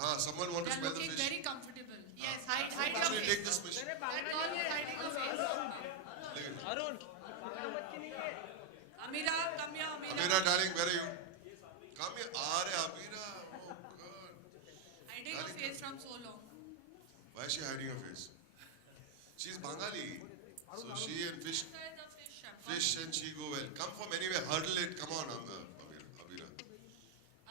Someone want to They're smell the looking fish? very comfortable. Yes, hide your Actually, take face. this fish. That all is hiding your face. Arun. Amira, come here, Amira. Amira, darling, where are you? Come here. Amira. Oh, God. Hiding your face from so long. Why is she hiding her face? She's Bengali. So she and fish, Inside the fish. fish and she go well. Come from anywhere, hurdle it. Come on, Amira.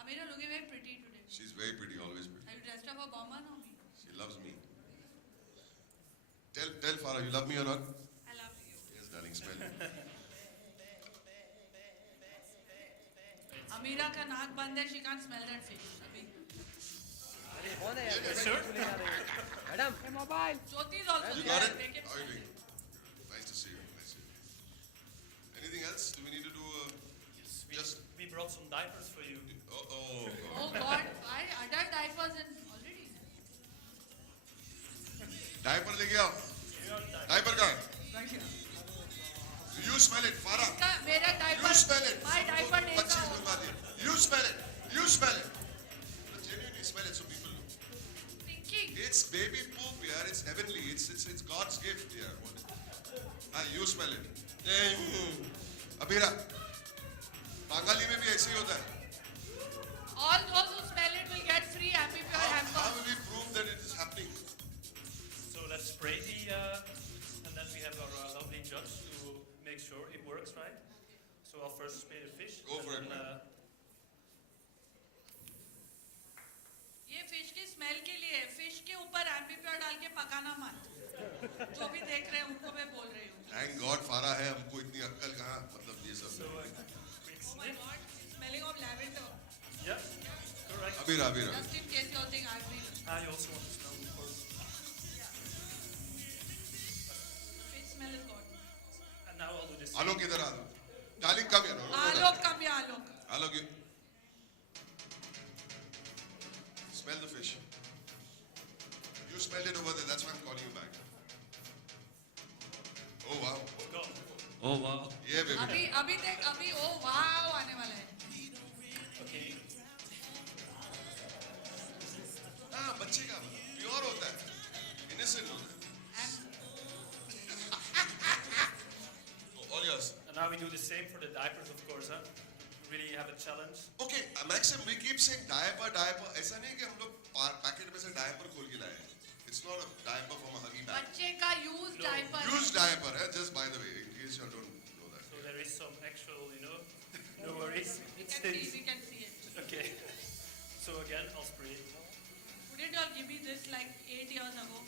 Amira looking very pretty today. She's very pretty, always pretty. Have you dressed up for Boman or me? She loves me. Tell Farah, you love me or not? I love you. Yes, darling, smell it. Amira ka naak band hai, she can't smell that fish. Abhi. Sir? Madam. Jyoti is also You there. got it? Make him How are you smell doing? Nice to see you. Nice to see you. Anything else? Do we need to do Yes, just... we brought some diapers for you. Oh, God. Oh God, why adult diapers in already? Diaper लेके आओ. Diaper कहाँ है? Right here. You smell it, Farah. मेरा diaper. You smell it. My diaper नहीं 25 था. मंगवा दिया. You smell it. You smell it. Genuinely smell it so people know. Thinking. It's baby poop, yeah. It's heavenly. It's God's gift, yeah. You smell it. Abhira. Bengali में भी ऐसे ही होता है. All those who smell it will get free Ambi Pure How hampers. will we prove that it is happening? So let's spray and then we have our lovely judge to make sure it works, right? So I'll first spray the fish. Go for it, then, man. ये fish की smell के लिए है. Fish के ऊपर Ambi Pure डाल के पकाना मत. जो भी देख रहे हैं उनको मैं बोल रही हूँ. Thank God Farah है. हमको इतनी अक्कल कहाँ? मतलब ये सब. So quick Oh my sniff. God, it's smelling of lavender. Yeah, correct. Abhira. Just in case you think I've been. You also want to smell, of course. Fish smell is good. And now I'll do this. Alok इधर आ. Darling, come here. No. Alok, come here, Alok. Alok, you. Smell the fish. You smelled it over there. That's why I'm calling you back. Oh wow. Go. Oh wow. Yeah, baby. अभी देख अभी ओ वाव आने वाला है. Okay. हाँ बच्चे का pure होता है. Innocent होता है. Oh, all yours. And now we do the same for the diapers, of course, huh? We really have a challenge. Okay, Maxim, we keep saying diaper. ऐसा नहीं है कि हम लोग पैकेट में से diaper खोल के लाए. It's not a diaper from a huggy bag. बच्चे का used No. diaper. Used diaper, just by the way, in case you don't know that. So there is some actual, no worries. We It can see, stays. we can see it. Okay. So again, I'll spray. Wouldn't you all give me this like 8 years ago?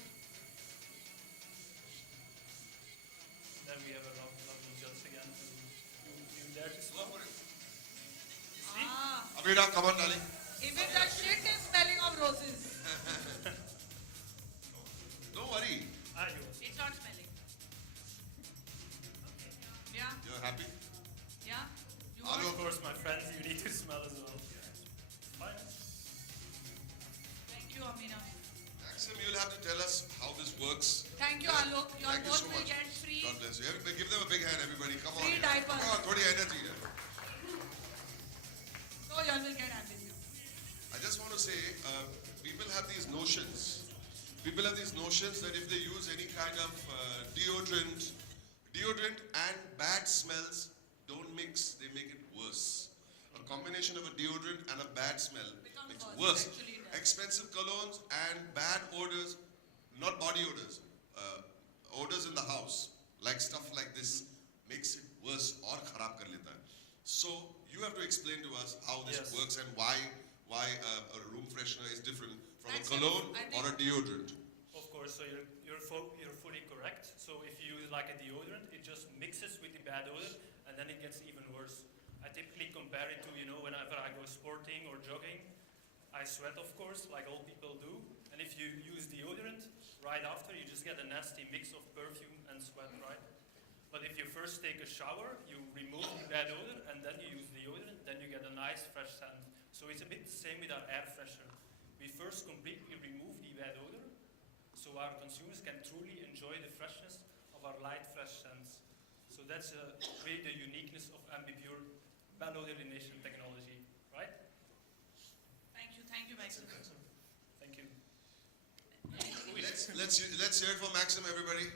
Then we have a lovely judge again. You dare to Go smell? for it. See? Ah, Abhira, come on, darling. even the shit is smelling of roses. Don't worry. Yours. It's not smelling. Yeah, You're happy? yeah. You Alok. Of course, my friends, you need to smell as well. Fine. Thank you, Amina. Maxim, you'll have to tell us how this works. Thank you, Alok. You all Thank you both so will much. get free. God bless you. Give them a big hand, everybody. Come on. Free yeah. diaper. Come on, थोड़ी energy है. So you all will get Ambi Pure. I just want to say, people have these notions. People have these notions that if they use any kind of deodorant and bad smells don't mix, they make it worse. A combination of a deodorant and a bad smell Becomes makes worse, worse. actually it does. Expensive colognes and bad odors, not body odors, odors in the house, like stuff like this, makes it worse or kharab kar leta hai. So you have to explain to us how this Yes. works and why a room freshener is different from That's a cologne I or a deodorant. Of course, so you're fully correct. So if you use like a deodorant, it just mixes with the bad odor, and then it gets even worse. I typically compare it to, whenever I go sporting or jogging, I sweat, of course, like all people do. And if you use deodorant, right after, you just get a nasty mix of perfume and sweat, right? But if you first take a shower, you remove the bad odor, and then you use deodorant, then you get a nice fresh scent. So it's a bit the same with our air freshener. We first completely remove the bad odor, so our consumers can truly enjoy the freshness of our light, fresh scents. So that's really the uniqueness of Ambi Pure bad odor elimination technology, right? Thank you, Michael. let's hear it for Maxim, everybody.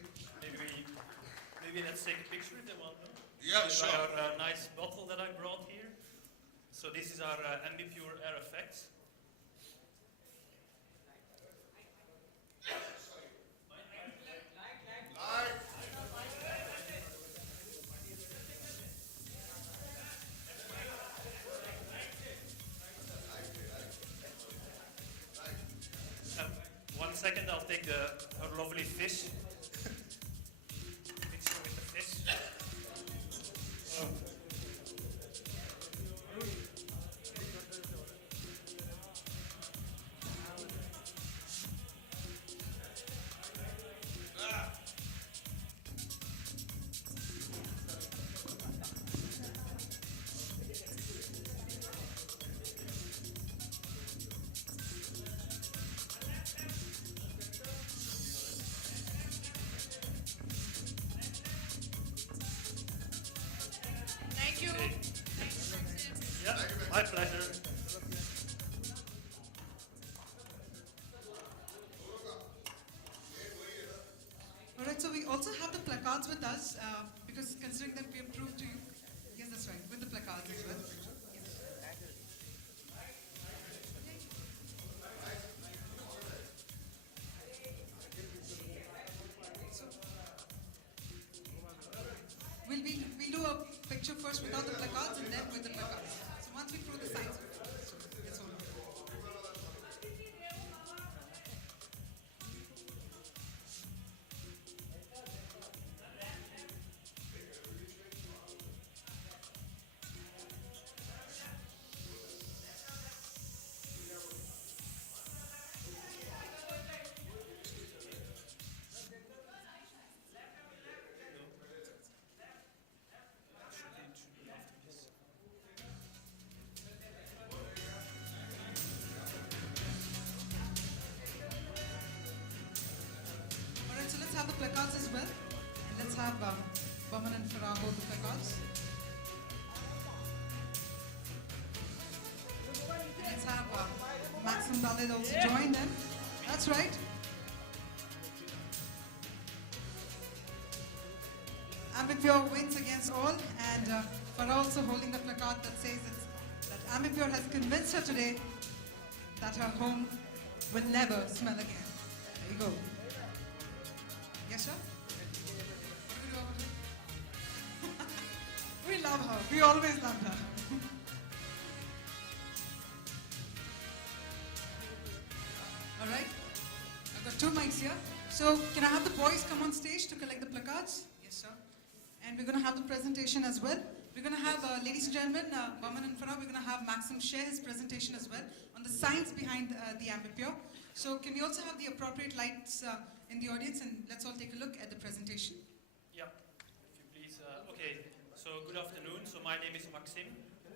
Maybe let's take a picture if they want. No? Yeah, sure. Our nice bottle that I brought here. So this is our Ambi Pure Air Effects. One second, I'll take our lovely fish. Picture with the fish. Thank you. Yeah, my pleasure. All right, so we also have the placards with us because considering that we have proved to you. Yes, that's right, with the placards as well. We'll do a picture first without the placards and then with the placards. So once we prove the signs, that's all. All right, so let's have the placards as well. And let's have Boman and Farah hold the placards. And let's have Max and Dalid also join them. That's right. Ambi Pure wins against all, and Farah also holding the placard that says that Ambi Pure has convinced her today that her home will never smell again. There you go. Yes, sir? We love her. We always loved her. All right. I've got two mics here. So can I have the boys come on stage to collect the placards? Yes, sir. And we're going to have the presentation as well. We're going to have, ladies and gentlemen, Boman and Farah, we're going to have Maxim share his presentation as well on the science behind the Ambi Pure. So can we also have the appropriate lights in the audience, and let's all take a look at the presentation. Yeah, if you please. Okay, so good afternoon. So my name is Maxim.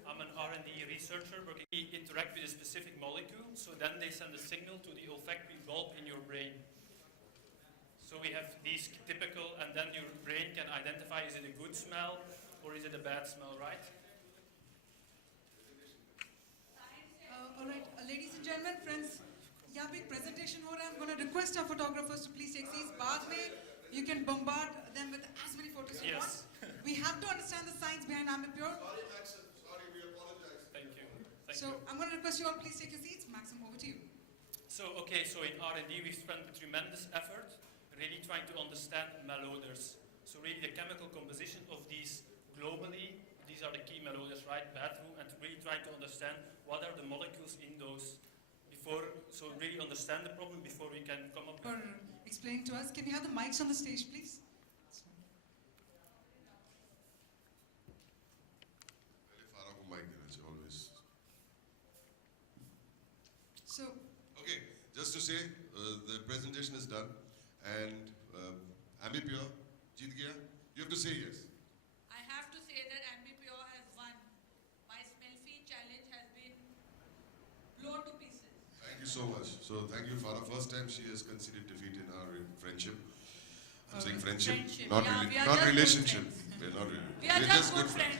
I'm an R&D researcher working to interact with a specific molecule, so then they send a signal to the olfactory bulb in your brain. So we have these typical, and then your brain can identify, is it a good smell or is it a bad smell, right? All right, ladies and gentlemen, friends, यहाँ पे एक presentation हो रहा है. I'm going to request our photographers to please take seats. बाद में you can bombard them with as many photos you want. We have to understand the science behind Ambi Pure. Sorry, Maxim. Sorry, we apologize. Thank you. So I'm going to request you all please take your seats. Maxim, over to you. So, okay, so in R&D we've spent a tremendous effort really trying to understand malodors. So really the chemical composition of these globally, these are the key malodors, right? Bathroom, and really trying to understand what are the molecules in those before, so really understand the problem before we can come up For with... explaining to us, can you have the mics on the stage, please? Farah ko mic dena chahiye always. So, Okay, just to say, the presentation is done, and Ambi Pure jeet gaya. You have to say yes. I have to say that Ambi Pure has won. My smell fee challenge has been blown to pieces. Thank you so much. So thank you, Farah. First time she has conceded defeat in our friendship. I'm saying friendship, Friendship. not Yeah, really, we are not just good relationship. friends. We're not really. We are We're just good friends.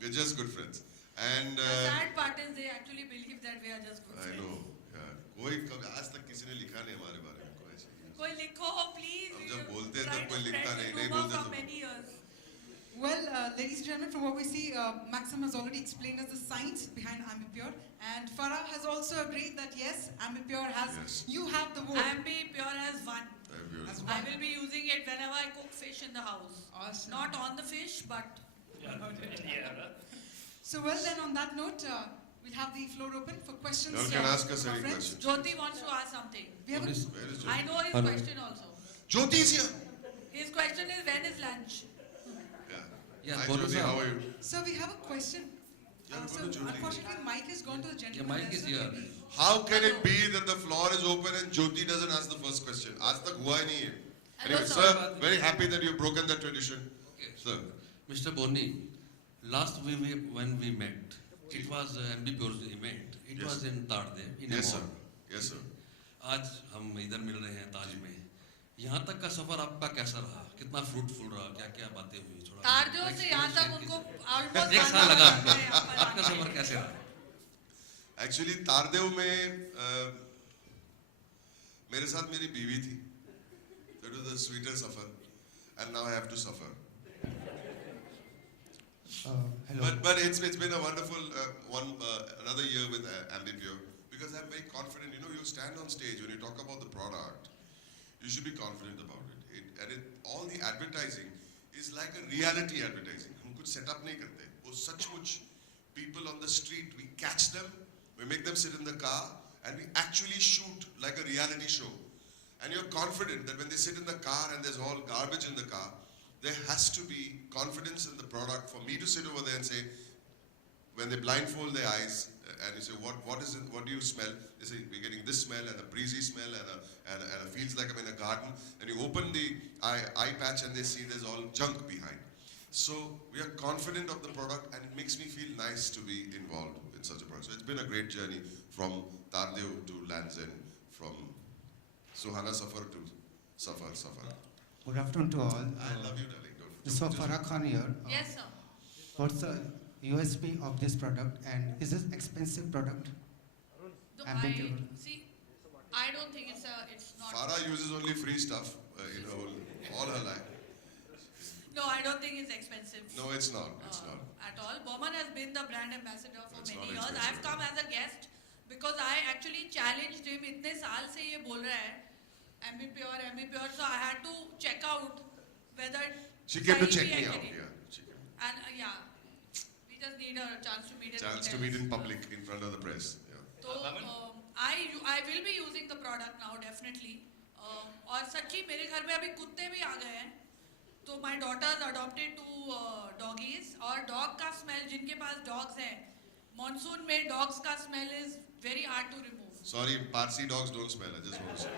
We're just good friends. And The sad part is they actually believe that we are just good I friends. know. Yeah. कोई कभी आज तक किसी ने लिखा नहीं हमारे बारे में कोई ऐसी कोई लिखो please. अब We जब have बोलते हैं tried तब कोई to लिखता spread नहीं, the नहीं rumor बोलते for तो many years. Well, ladies and gentlemen, from what we see, Maxim has already explained us the science behind Ambipure, and Farah has also agreed that yes, Ambipure has. Yes. You have the vote. Ambi Pure has won. Has I won. will be using it whenever I cook fish in the house. Awesome. Not on the fish, but Yeah, in the air. So well then, on that note, we'll have the floor open for questions. You can ask us from our any friends. questions. Jyoti wants to ask something. We have a, Where is I Jyoti? know his Hello. question also. Jyoti is here. His question is when is lunch? Yeah, Hi बोलो Jyoti, sir. how are you? so we have a question. Yeah, So go to Jyoti. unfortunately, mic has gone to the Yeah, gentleman. mic there, is so here. maybe- How can it be that the floor is open and Jyoti doesn't ask the first question? आज तक हुआ ही नहीं है. Hello, Anyway, sir. sir, very happy that you've broken that tradition. Okay. Sir, Mr. Boni, last when we met, it was Ambipure's event. It Yes. was in Tardev, in yes sir, Amman. yes sir. आज हम इधर मिल रहे हैं ताज में. यहाँ तक का सफर आपका कैसा रहा? कितना फ्रूटफुल रहा? क्या क्या बातें हुई? थोड़ा तारजो से यहाँ तक उनको almost एक साल लगा जाना पड़ता है यहाँ पर आपका आने सफर के कैसे रहा? Actually तारदेव में मेरे साथ मेरी बीवी थी. That was the sweeter suffer, and now I have to suffer. Hello. But it's been a wonderful another year with Ambipure because I'm very confident. You know, you stand on stage when you talk about the product, you should be confident about it. All the advertising is like a reality advertising. हम कुछ set up नहीं करते. वो सचमुच people on the street, we catch them, we make them sit in the car, and we actually shoot like a reality show. And you're confident that when they sit in the car and there's all garbage in the car, there has to be confidence in the product for me to sit over there and say, when they blindfold their eyes and you say, what is it, what do you smell? They say, we're getting this smell and a breezy smell and it feels like I'm in a garden. And you open the eye patch and they see there's all junk behind. So we are confident of the product and it makes me feel nice to be involved in such a product. So it's been a great journey from Tardev to Land's End, from Suhana Safar to Safar. Good afternoon to all. I love you, darling. This is Farah Khan here. Yes, sir. What's the USP of this product and is this expensive product? Ambipure. See, I don't think it's not. Farah uses only free stuff in all her life. No, I don't think it's expensive. No, it's not. It's not. At all. Boman has been the brand ambassador for It's many not years. expensive. I've come as a guest because I actually challenged him. इतने साल से ये बोल रहा है Ambipure. So I had to check out whether She came to सही check भी है me कि out. नहीं. Yeah. She came. And yeah, we just need a chance to meet. and Chance to tell meet us. in public in front of the press. Yeah. तो I will be using the product now definitely. और सच्ची मेरे घर में अभी कुत्ते भी आ गए हैं. तो my daughters adopted two doggies और dog का smell जिनके पास dogs हैं, monsoon में dogs का smell is very hard to remove. Sorry, Parsi dogs don't smell. I just want to say.